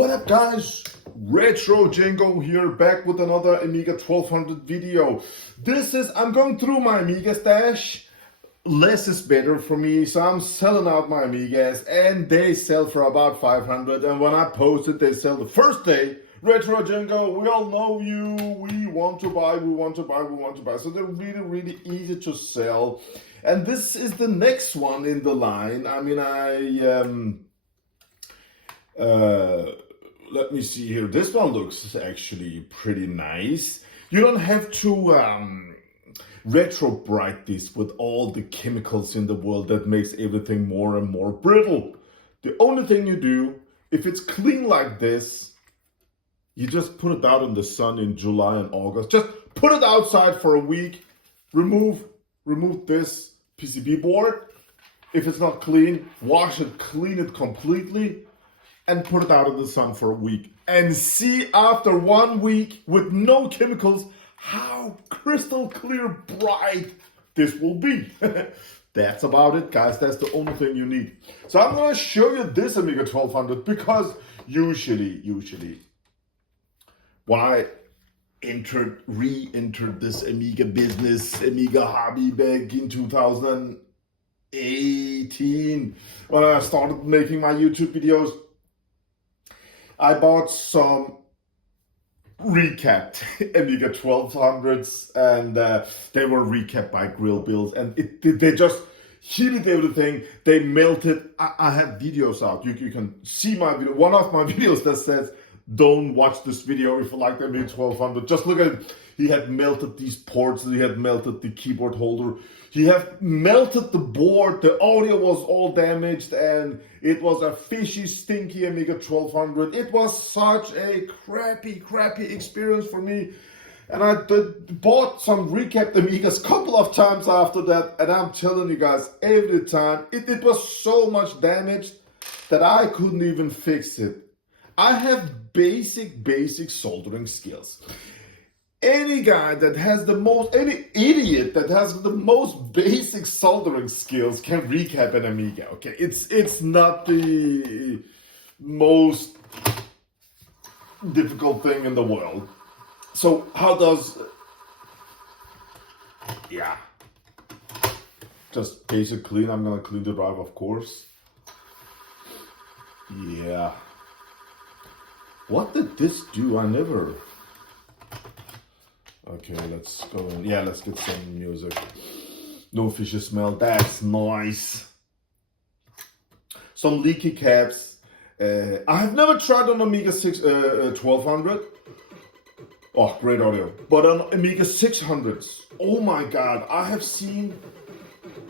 What up guys, Retro Django here, back with another Amiga 1200 video. I'm going through my Amiga stash. Less is better for me, so I'm selling out my Amigas and they sell for about 500, and when I post it they sell the first day. Retro Django, we all know you, we want to buy, so they're really easy to sell. And this is the next one in the line. I mean, let me see here. This one looks actually pretty nice. You don't have to retro bright this with all the chemicals in the world that makes everything more and more brittle. The only thing you do, if it's clean like this, you just put it out in the sun in July and August. Just put it outside for a week. Remove this PCB board. If it's not clean, wash it, clean it completely, and put it out in the sun for a week. And see after 1 week with no chemicals how crystal clear bright this will be. That's about it, guys. That's the only thing you need. So I'm going to show you this Amiga 1200 because usually when I re-entered this Amiga business, Amiga hobby back in 2018, when I started making my YouTube videos, I bought some recapped Amiga 1200s, and they were recapped by grill builds, and they just heated everything. They melted. I have videos out. You can see my video. One of my videos that says, "Don't watch this video if you like the Amiga 1200." Just look at it. He had melted these ports. He had melted the keyboard holder. He had melted the board. The audio was all damaged, and it was a fishy, stinky Amiga 1200. It was such a crappy experience for me. And I bought some recapped Amigas a couple of times after that, and I'm telling you guys, every time it was so much damaged that I couldn't even fix it. I have basic soldering skills. Any idiot that has the most basic soldering skills can recap an Amiga. Okay, it's not the most difficult thing in the world. So how does, just basic clean. I'm gonna clean the drive, of course. Yeah. What did this do? I never. Okay, let's go. Yeah, let's get some music. No fishy smell. That's nice. Some leaky caps. I have never tried on Amiga 1200. Oh, great audio. But on Amiga 600s, oh my God, I have seen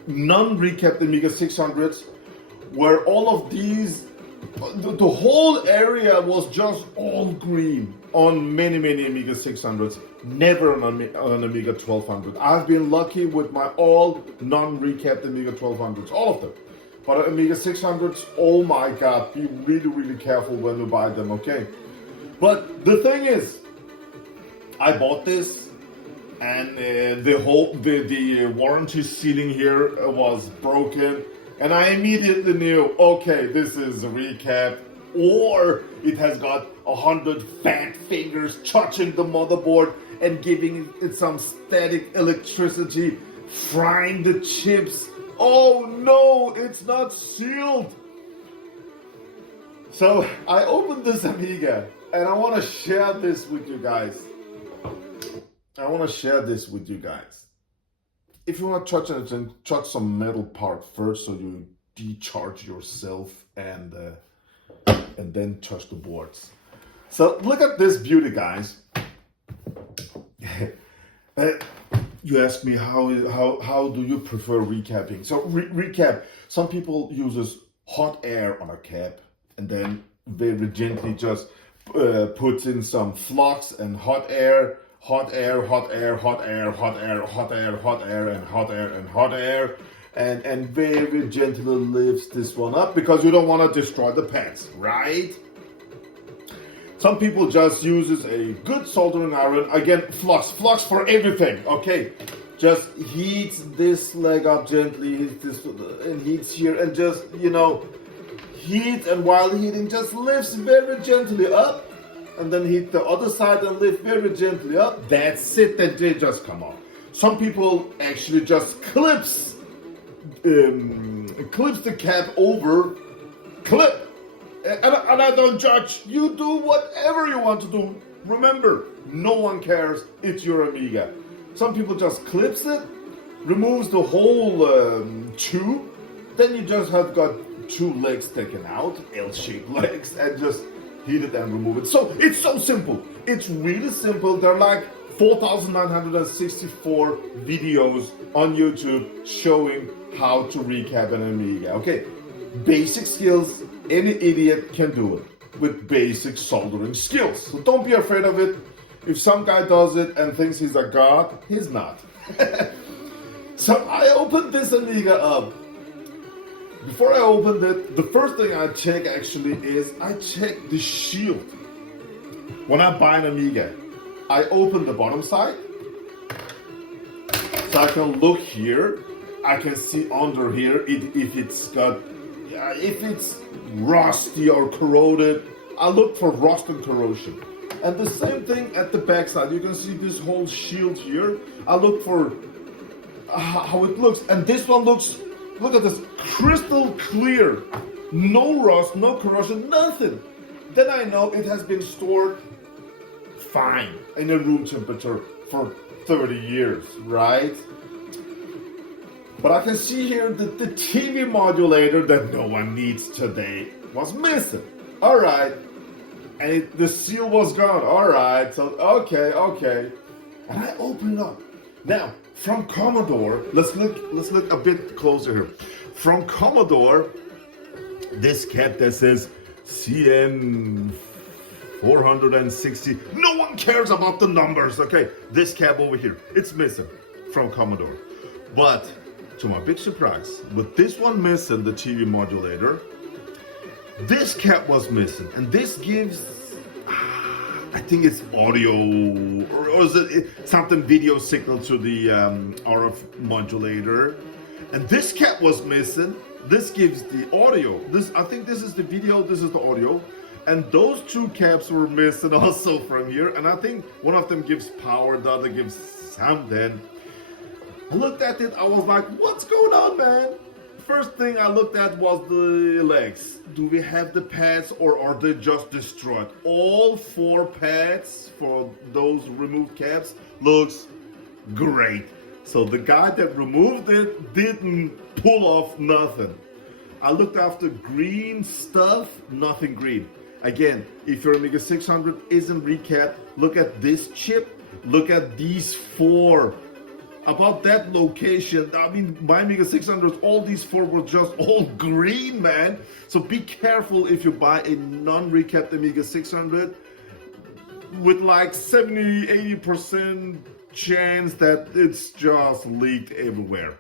non-recapped Amiga 600s where all of these, the whole area was just all green on many Amiga 600s. Never on an Amiga 1200. I've been lucky with my all non-recapped Amiga 1200s, all of them. But Amiga 600s, oh my God, be really careful when you buy them, okay? But the thing is, I bought this, and the warranty sealing here was broken, and I immediately knew, okay, this is a recap, or it has got 100 fat fingers touching the motherboard and giving it some static electricity, frying the chips. Oh no, it's not sealed. So I opened this Amiga and I want to share this with you guys. If you want to touch it, then touch some metal part first so you decharge yourself, and then touch the boards. So look at this beauty, guys. You ask me how do you prefer recapping? So recap. Some people uses hot air on a cap, and then very gently just puts in some flux and hot air, and very gently lifts this one up because you don't want to destroy the pads, right? Some people just uses a good soldering iron. Again, flux for everything, okay? Just heats this leg up gently, heats this and heats here, and just, heat, and while heating just lifts very gently up, and then heat the other side and lift very gently up. That's it, then they just come off. Some people actually just clips the cap over, clip. And I don't judge. You do whatever you want to do. Remember, no one cares. It's your Amiga. Some people just clips it, removes the whole tube. Then you just have got two legs taken out, L-shaped legs, and just heat it and remove it. So it's so simple. It's really simple. There are like 4,964 videos on YouTube showing how to recap an Amiga. Okay, basic skills. Any idiot can do it with basic soldering skills. So don't be afraid of it. If some guy does it and thinks he's a god, he's not. So I opened this Amiga up. Before I opened it, the first thing I check actually is I check the shield. When I buy an Amiga, I open the bottom side, so I can look here. I can see under here if it's rusty or corroded. I look for rust and corrosion. And the same thing at the back side. You can see this whole shield here. I look for how it looks. And this one looks, look at this, crystal clear. No rust, no corrosion, nothing. Then I know it has been stored fine in a room temperature for 30 years, right? But I can see here that the TV modulator that no one needs today was missing. All right. And the seal was gone. All right. So, okay. And I open it up. Now, from Commodore, let's look a bit closer here. From Commodore, this cap that says CM 460. No one cares about the numbers, okay? This cap over here, it's missing from Commodore. But to my big surprise, with this one missing, the TV modulator, this cap was missing. And this gives, I think it's audio, or is it something video signal to the RF modulator. And this cap was missing. This gives the audio. I think this is the video, this is the audio. And those two caps were missing also from here. And I think one of them gives power, the other gives something. I looked at it, I was like, what's going on, man? First thing I looked at was the legs. Do we have the pads or are they just destroyed? All four pads for those removed caps looks great. So the guy that removed it didn't pull off nothing. I looked after green stuff, nothing green. Again, if your Amiga 600 isn't recapped, look at this chip, look at these four. About that location, I mean, my Amiga 600s, all these four were just all green, man. So be careful if you buy a non-recapped Amiga 600 with like 70-80% chance that it's just leaked everywhere.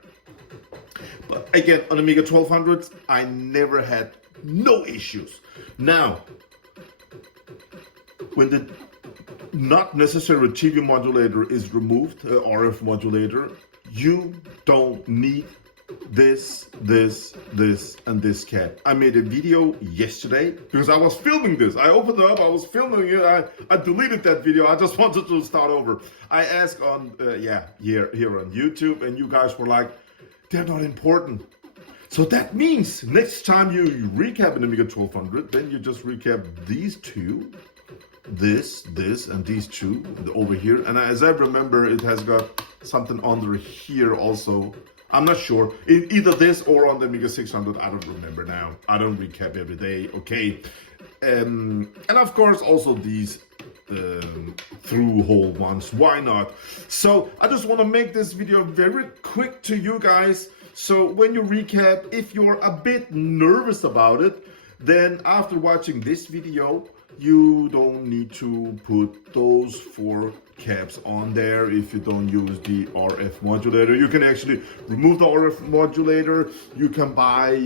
But again, on Amiga 1200s, I never had no issues. Now, when the not necessary TV modulator is removed, RF modulator, you don't need this, and this cap. I made a video yesterday because I was filming this. I opened it up, I was filming it, I deleted that video. I just wanted to start over. I asked on, here on YouTube, and you guys were like, they're not important. So that means next time you recap an Amiga 1200, then you just recap these two, this, and these two over here. And as I remember, it has got something under here also. I'm not sure. Either this or on the Amiga 600, I don't remember now. I don't recap every day, okay. And of course, also these through-hole ones. Why not? So I just want to make this video very quick to you guys. So when you recap, if you're a bit nervous about it, then after watching this video, you don't need to put those four caps on there if you don't use the RF modulator. You can actually remove the RF modulator. You can buy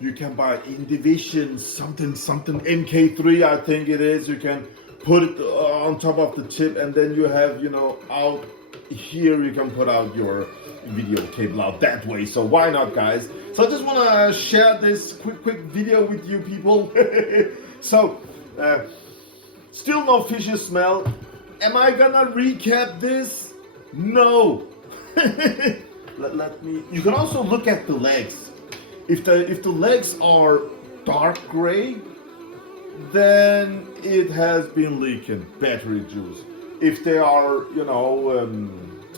Indivision something MK3, I think it is. You can put it on top of the chip, and then you have, you know, out here you can put out your video cable out that way, so why not, guys? So I just want to share this quick video with you people. So still no fishy smell. Am I gonna recap this? No. let me, you can also look at the legs. If the legs are dark gray, then it has been leaking battery juice. If they are, you know,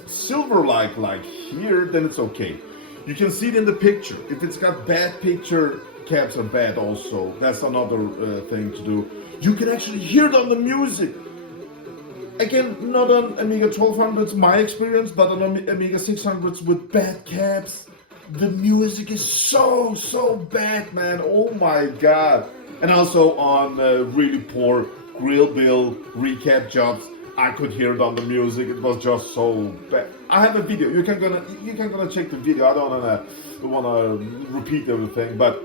silver like here, then it's okay. You can see it in the picture. If it's got bad picture, caps are bad also. That's another thing to do. You can actually hear it on the music. Again, not on Amiga 1200s, my experience, but on Amiga 600s with bad caps, the music is so bad, man. Oh my god. And also on really poor grill bill recap jobs, I could hear it on the music. It was just so bad. I have a video. You can gonna check the video. I don't wanna repeat everything, but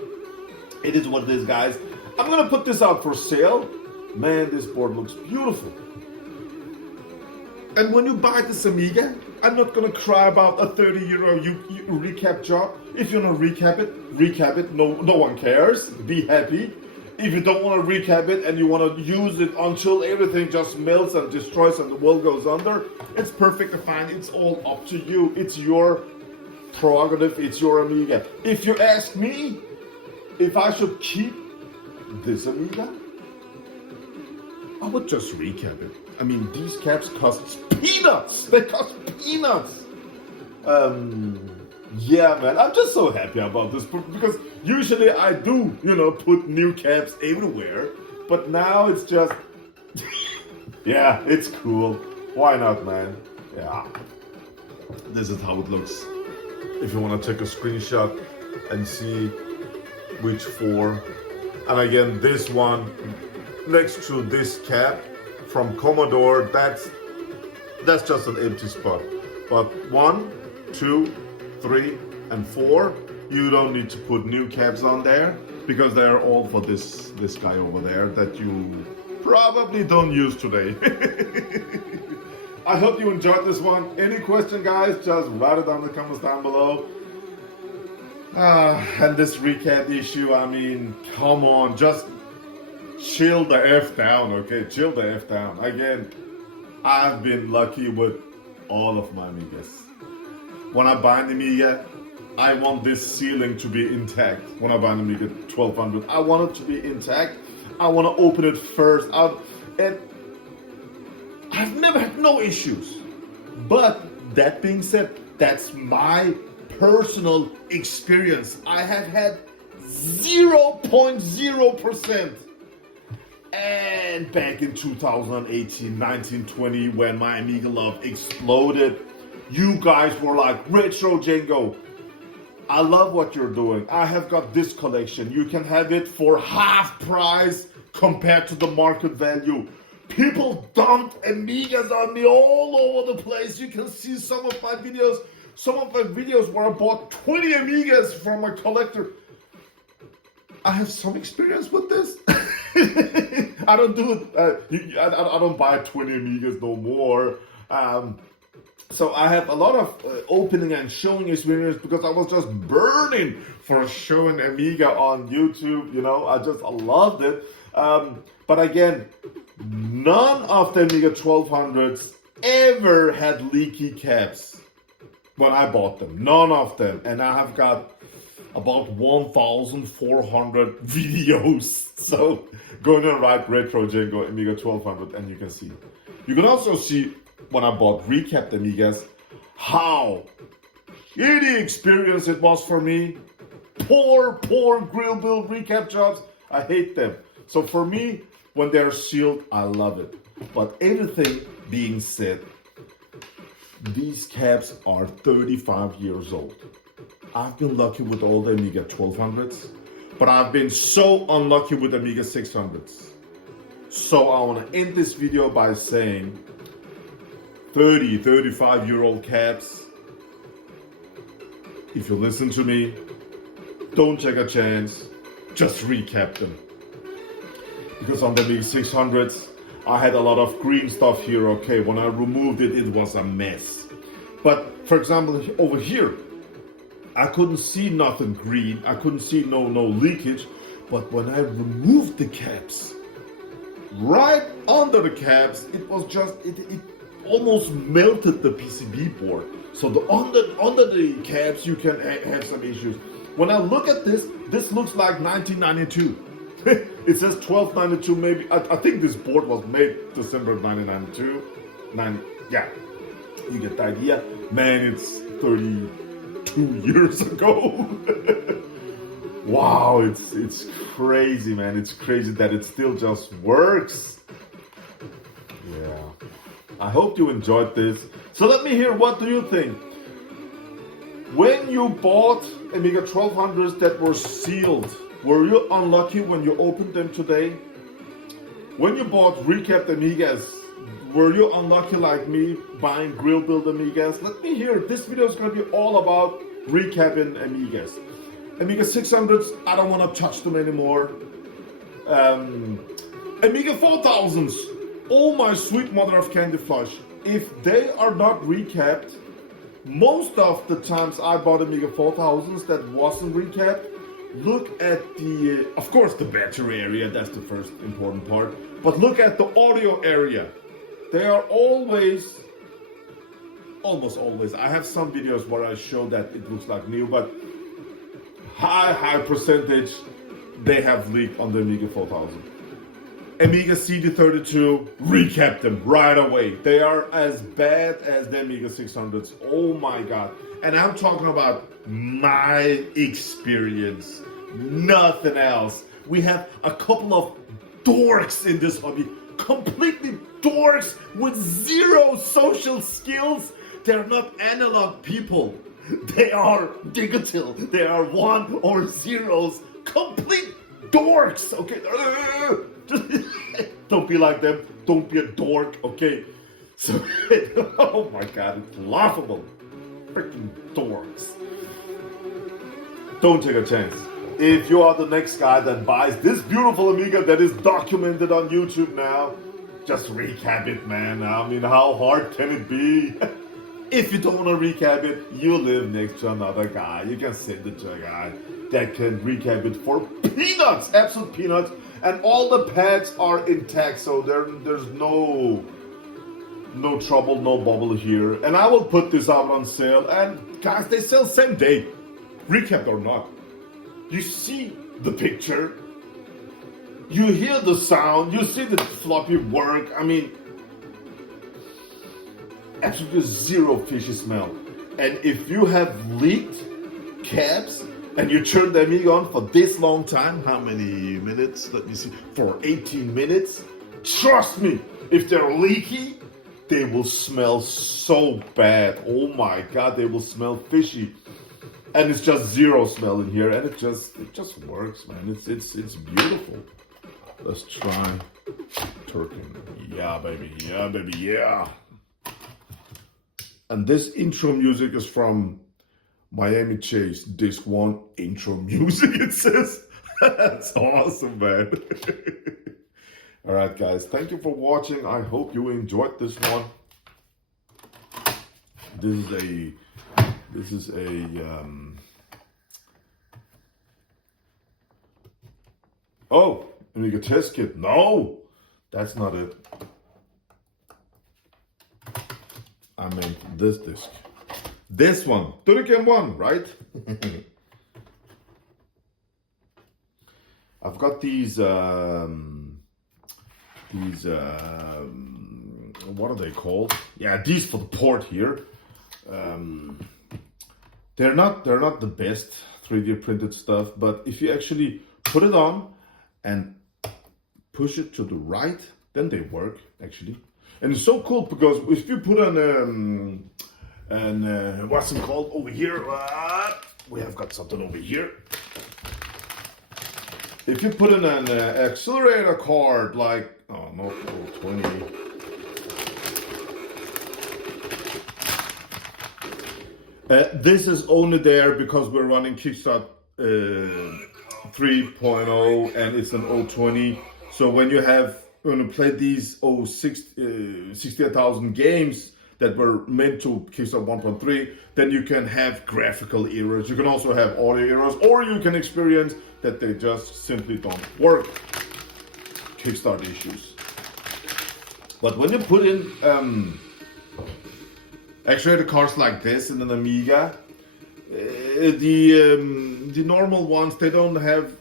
it is what it is, guys. I'm gonna put this out for sale. Man, this board looks beautiful. And when you buy this Amiga, I'm not gonna cry about a 30 euro recap job. If you wanna recap it. No one cares. Be happy. If you don't want to recap it and you want to use it until everything just melts and destroys and the world goes under, it's perfectly fine. It's all up to you. It's your prerogative. It's your Amiga. If you ask me if I should keep this Amiga, I would just recap it. I mean, these caps cost peanuts. They cost peanuts. Yeah, man, I'm just so happy about this because usually I do, you know, put new caps everywhere, but now it's just, yeah, it's cool. Why not, man? Yeah. This is how it looks. If you want to take a screenshot and see which four. And again, this one next to this cap from Commodore, that's just an empty spot. But 1, 2, 3, and 4, you don't need to put new caps on there because they're all for this guy over there that you probably don't use today. I hope you enjoyed this one. Any question, guys, just write it down in the comments down below. And this recap issue, I mean, come on, just chill the F down, okay? Chill the F down. Again, I've been lucky with all of my Amigas. When I buy an Amiga, I want this ceiling to be intact. When I buy an Amiga 1200, I want it to be intact. I want to open it first. And I've never had no issues. But that being said, that's my personal experience. I have had 0.0%. And back in 2018, 19, 20, when my Amiga love exploded, you guys were like, Retro Django, I love what you're doing. I have got this collection. You can have it for half price compared to the market value. People dumped Amigas on me all over the place. You can see some of my videos. Some of my videos where I bought 20 Amigas from a collector. I have some experience with this. I don't do it. I don't buy 20 Amigas no more. So I have a lot of opening and showing experience because I was just burning for showing Amiga on YouTube. You know, I loved it. But again, none of the Amiga 1200s ever had leaky caps when I bought them. None of them. And I have got about 1,400 videos. So go and write Retro Django Amiga 1200 and you can see. You can also see when I bought recapped Amigas how shitty experience it was for me. Poor grill build recap jobs. I hate them. So for me, when they're sealed, I love it. But everything being said, these caps are 35 years old. I've been lucky with all the Amiga 1200s, but I've been so unlucky with Amiga 600s. So I want to end this video by saying 35-year-old caps, if you listen to me, don't take a chance, just recap them. Because on the Amiga 600s, I had a lot of green stuff here, okay? When I removed it, it was a mess. But for example, over here, I couldn't see nothing green. I couldn't see no leakage. But when I removed the caps, right under the caps, it was just it almost melted the PCB board. So the under the caps, you can have some issues. When I look at this looks like 1992. It says 1292 maybe. I think this board was made December 1992. Yeah, you get the idea. Man, it's 32 years ago. Wow, it's crazy, man. It's crazy that it still just works. Yeah. I hope you enjoyed this. So let me hear, what do you think? When you bought Amiga 1200s that were sealed, were you unlucky when you opened them today? When you bought recapped Amigas, were you unlucky like me buying grill build Amigas? Let me hear. This video is going to be all about recapping Amigas. Amiga 600s, I don't want to touch them anymore. Amiga 4000s, oh my sweet mother of candy flush. If they are not recapped, most of the times I bought Amiga 4000s that wasn't recapped, look at the, of course the battery area, that's the first important part, but look at the audio area. They are almost always, I have some videos where I show that it looks like new, but high percentage they have leaked on the Amiga 4000. Amiga CD32, recap them right away. They are as bad as the Amiga 600s. Oh my god. And I'm talking about my experience, nothing else. We have a couple of dorks in this hobby, completely dorks with zero social skills. They're not analog people. They are digital. They are one or zeros. Complete dorks. Okay. Don't be like them. Don't be a dork. Okay. So, oh my god, it's laughable. Freaking dorks. Don't take a chance. If you are the next guy that buys this beautiful Amiga that is documented on YouTube now, just recap it, man. I mean, how hard can it be? If you don't want to recap it, you live next to another guy. You can send it to a guy that can recap it for peanuts, absolute peanuts, and all the pads are intact, so there's no trouble, no bubble here. And I will put this out on sale, and guys, they sell same day, recapped or not. You see the picture, you hear the sound, you see the floppy work. I mean, absolutely zero fishy smell. And if you have leaked caps and you turn the Amiga on for this long time, how many minutes? Let me see, for 18 minutes. Trust me, if they're leaky, they will smell so bad. Oh my god, they will smell fishy. And it's just zero smell in here, and it just works, man. It's beautiful. Let's try Turkey. Yeah, baby. Yeah, baby. Yeah. And this intro music is from Miami Chase, disc 1 intro music, it says. That's awesome, man. Alright guys, thank you for watching. I hope you enjoyed this one. This is a oh, Amiga test kit. No, that's not it. I meant this disc. This one, Turrican 1, right? I've got these what are they called? Yeah, these for the port here. They're not the best 3D printed stuff, but if you actually put it on and push it to the right, then they work actually. And it's so cool because if you put an what's it called over here? We have got something over here. If you put in an accelerator card, like not 20. This is only there because we're running Kickstart 3.0 and it's an 020. So when you play these 68,000 games, that were meant to kickstart 1.3, then you can have graphical errors. You can also have audio errors, or you can experience that they just simply don't work. Kickstart issues. But when you put in actuator cards like this in an Amiga, the normal ones, they don't have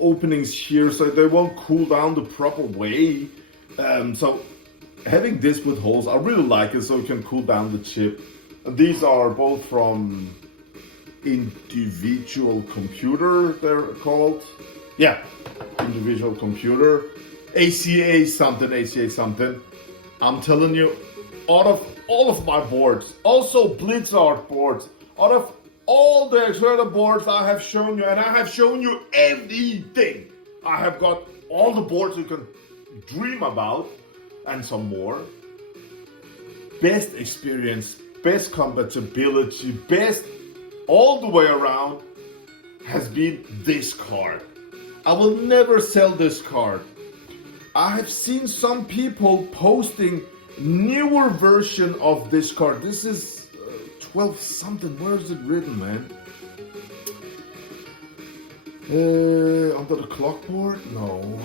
openings here, so they won't cool down the proper way. So having this with holes, I really like it, so you can cool down the chip. These are both from Individual Computer, they're called. Yeah, Individual Computer. ACA something. I'm telling you, out of all of my boards, also Blizzard boards, out of all the Accelerator boards I have shown you, and I have shown you everything. I have got all the boards you can dream about, and some more. Best experience, best compatibility, best all the way around has been this card. I will never sell this card. I have seen some people posting newer version of this card. This is 12 something. Where is it written, man? Under the clock board? No.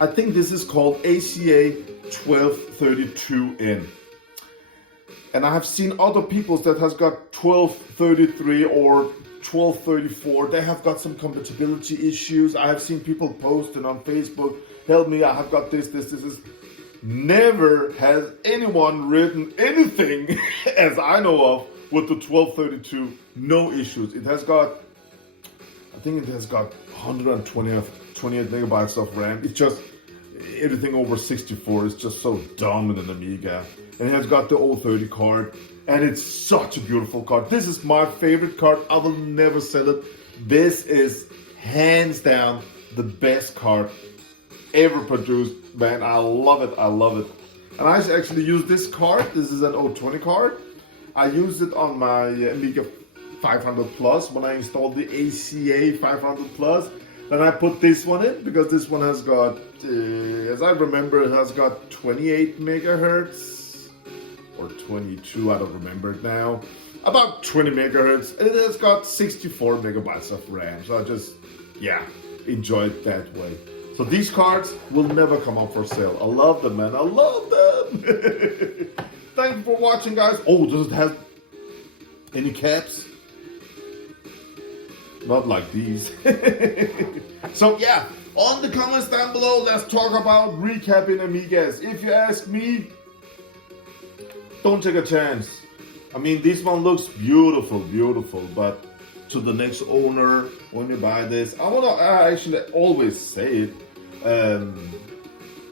I think this is called ACA 1232N. And I have seen other people that has got 1233 or 1234. They have got some compatibility issues. I have seen people posting on Facebook, help me, I have got this is. Never has anyone written anything, as I know of, with the 1232, no issues. It has got, I think it has got 128 megabytes of RAM. It's just, everything over 64 is just so dumb in an Amiga. And it has got the 030 card, and it's such a beautiful card. This is my favorite card. I will never sell it. This is hands down the best card ever produced. Man, I love it. And I actually use this card. This is an 020 card. I used it on my Amiga 500 Plus when I installed the ACA 500 Plus. Then I put this one in because this one has got, as I remember, it has got 28 megahertz or 22. I don't remember it now. About 20 megahertz. And it has got 64 megabytes of RAM. So I just, yeah, enjoy it that way. So these cards will never come up for sale. I love them, man. I love them. Thank you for watching, guys. Oh, does it have any caps? Not like these. So yeah, on the comments down below, let's talk about recapping Amigas. If you ask me, don't take a chance. I mean, this one looks beautiful, but to the next owner, when you buy this, I actually always say it,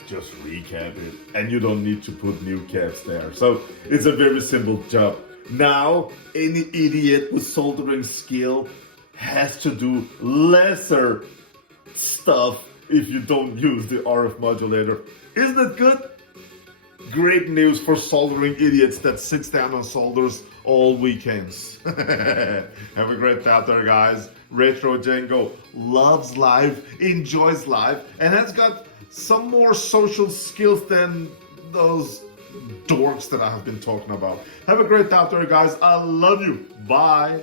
just recap it, and you don't need to put new caps there. So it's a very simple job. Now, any idiot with soldering skill has to do lesser stuff if you don't use the RF modulator. Isn't it good? Great news for soldering idiots that sits down and solders all weekends. Have a great day out there, guys. Retro Django loves life, enjoys life, and has got some more social skills than those dorks that I have been talking about. Have a great day out there, guys. I love you. Bye.